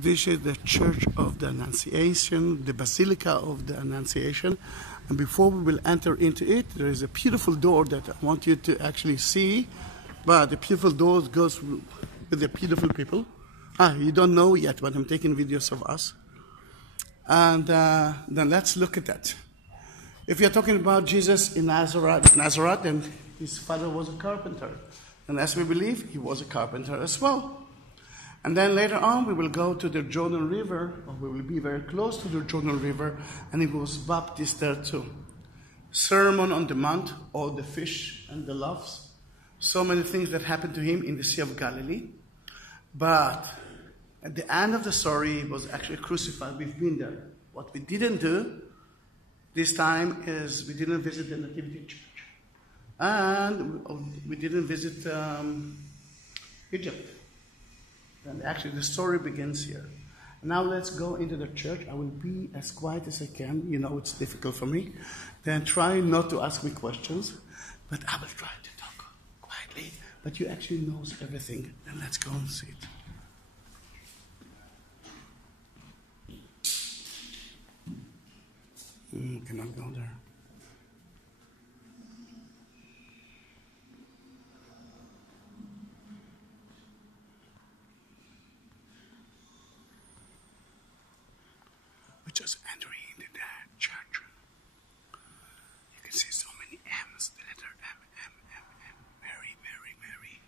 This is the Church of the Annunciation, the Basilica of the Annunciation. And before we will enter into it, there is a beautiful door that I want you to actually see. But the beautiful door goes with the beautiful people. You don't know yet, but I'm taking videos of us. And then let's look at that. If you're talking about Jesus in Nazareth, then his father was a carpenter. And as we believe, he was a carpenter as well. And then later on, we will go to the Jordan River, or we will be very close to the Jordan River, and he was baptized there too. Sermon on the Mount, all the fish and the loaves. So many things that happened to him in the Sea of Galilee. But at the end of the story, he was actually crucified. We've been there. What we didn't do this time is we didn't visit the Nativity Church. And we didn't visit Egypt. And actually the story begins here. Now let's go into the church. I will be as quiet as I can. You know it's difficult for me. Then try not to ask me questions. But I will try to talk quietly. But you actually know everything. Then let's go and see it. Cannot go there. We're just entering into the church. You can see so many M's, the letter M, M, M, M. Mary, Mary, Mary.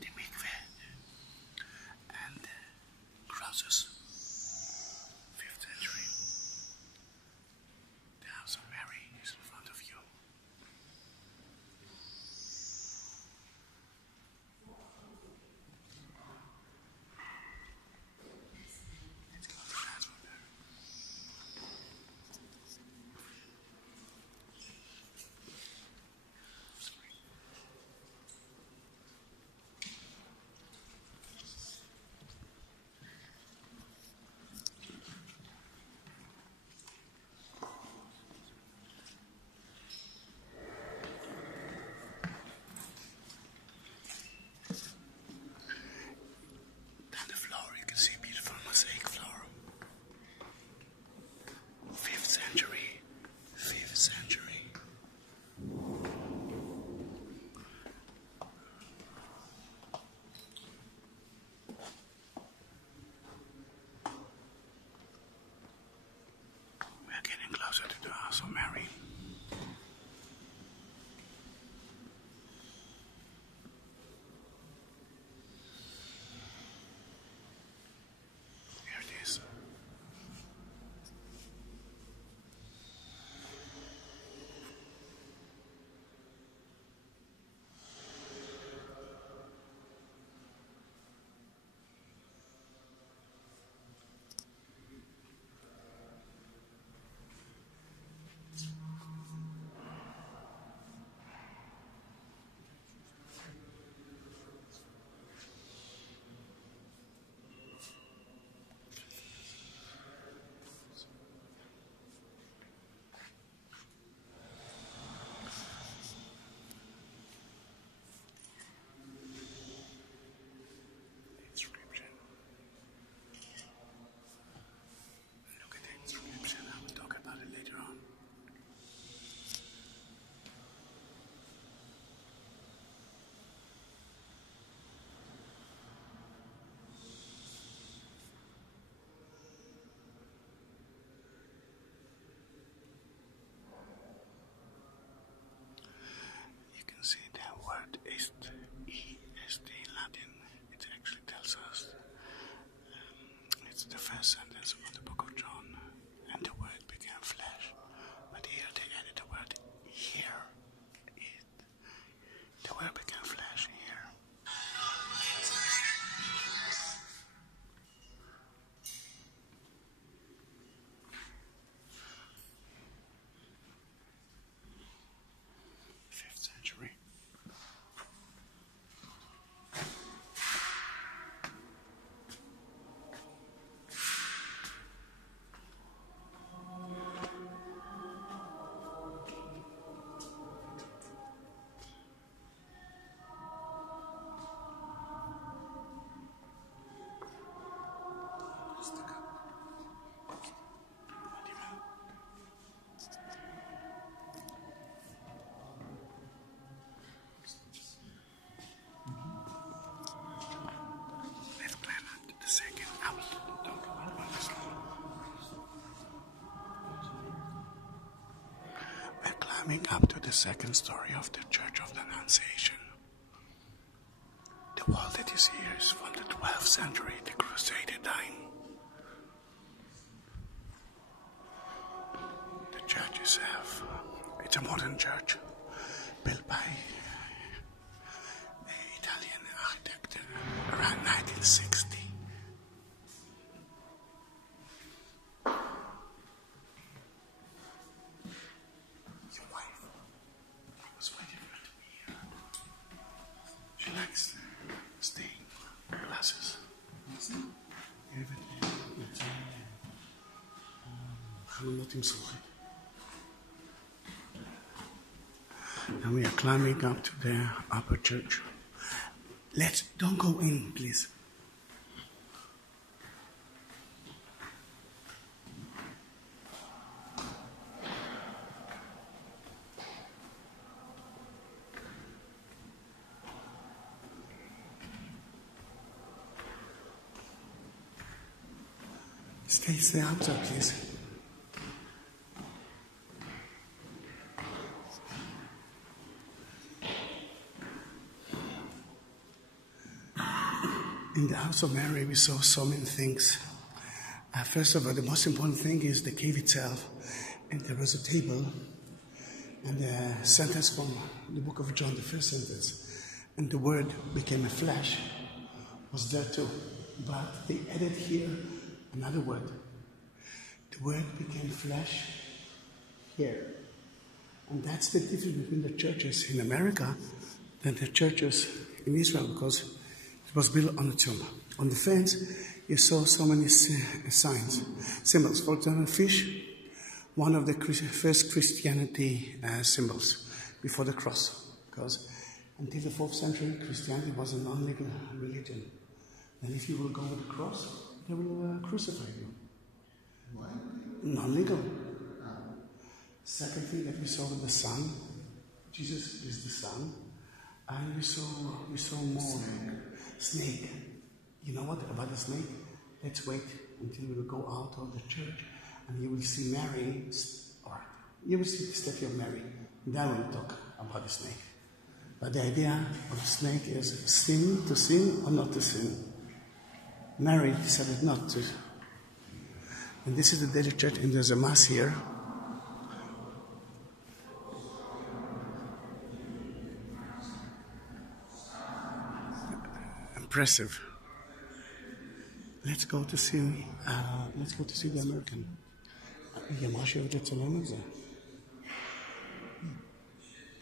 The mikveh. coming up to the second story of the Church of the Annunciation. The wall that is here is from the 12th century, the Crusade time. The church itself, it's a modern church built by the Italian architect around 1960. Your wife was waiting for her to be here. She likes staying classes. Now we are climbing up to the upper church. Don't go in, please. Stay outside, please. In the house of Mary, we saw so many things. First of all, the most important thing is the cave itself. And there was a table, and the sentence from the book of John, the first sentence, and the word became a flesh, was there too. But they added here another word. The word became flesh here. And that's the difference between the churches in America and the churches in Israel, because it was built on a tomb. On the fence, you saw so many signs, symbols. For example, fish, one of the first Christianity symbols before the cross. Because until the 4th century, Christianity was a non-legal religion. And if you will go with the cross, they will crucify you. Why? Non-legal. Second thing that we saw with the sun, Jesus is the sun, and we saw more snake. You know what about the snake? Let's wait until we will go out of the church, and you will see Mary, or you will see the statue of Mary. Then we'll talk about the snake. But the idea of the snake is to sin or not to sin. Mary decided not to. And this is the daily church, and there's a mass here. Impressive. Let's go to see the American. היא אמרה שאוהבת לצלם את זה.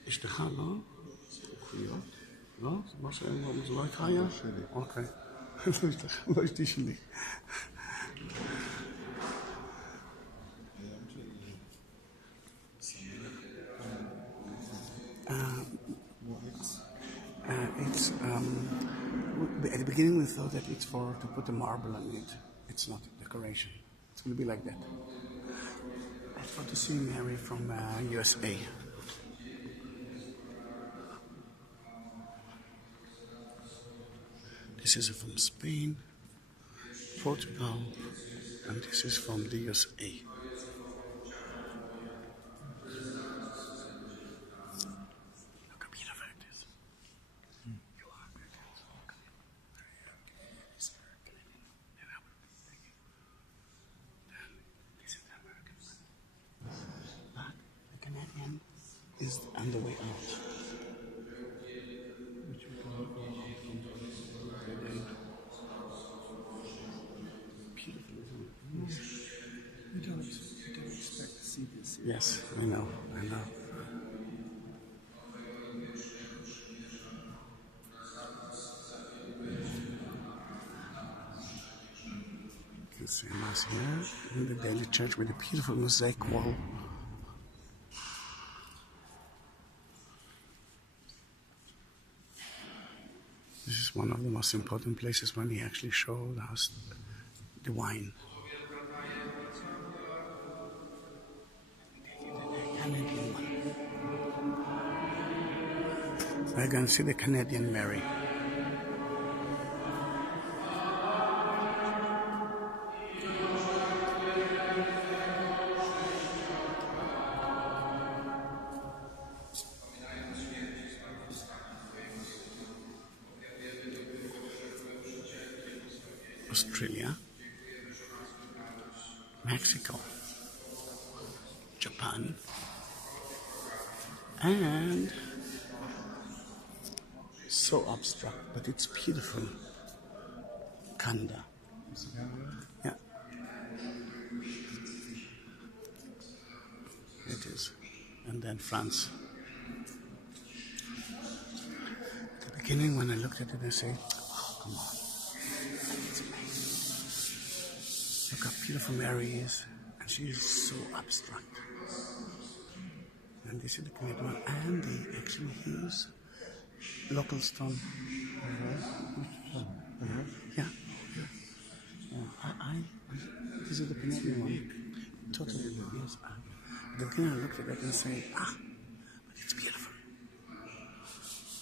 אשתך, לא? חיות? לא? זה לא איתך היה? אוקיי. לא אשתי שלי. At the beginning we thought that it's to put a marble on it. It's not decoration. It's going to be like that. Let's go to see Mary from USA. This is from Spain, Portugal, and this is from the USA. Is on the way out. Beautiful, isn't it? Yes. You don't expect to see this. Yes, I know. You can see Mass here in the daily church with a beautiful mosaic wall. This is one of the most important places when he actually showed us the wine. We're going to see the Canadian Mary. Australia, Mexico, Japan, and so abstract, but it's beautiful, Canada. Yeah. It is. And then France. At the beginning, when I looked at it, I say, oh, come on. It's amazing. Look how beautiful Mary is. And she is so abstract. And this is the Canadian one. And they actually use local stone. Yeah. This is the Canadian one. Totally, yes. The beginning I looked at it and say, but it's beautiful.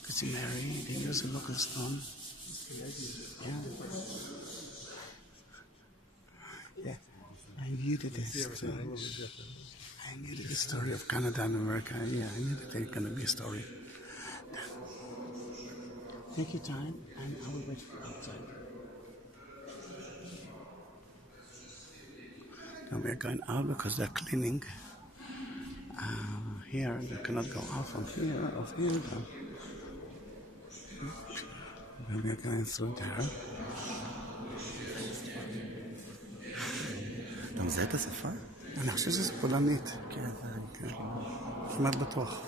Because in Mary, they use a local stone. Yeah. I knew that the story of Canada and America. Yeah, I knew that there's going to be a story. Take your time, and I will wait for you outside. Now we are going out because they're cleaning. Here, they cannot go out from here, off here. Then we are going through there. גם זה את השפה? אני חושב שזה פולנית. כמעט בטוח.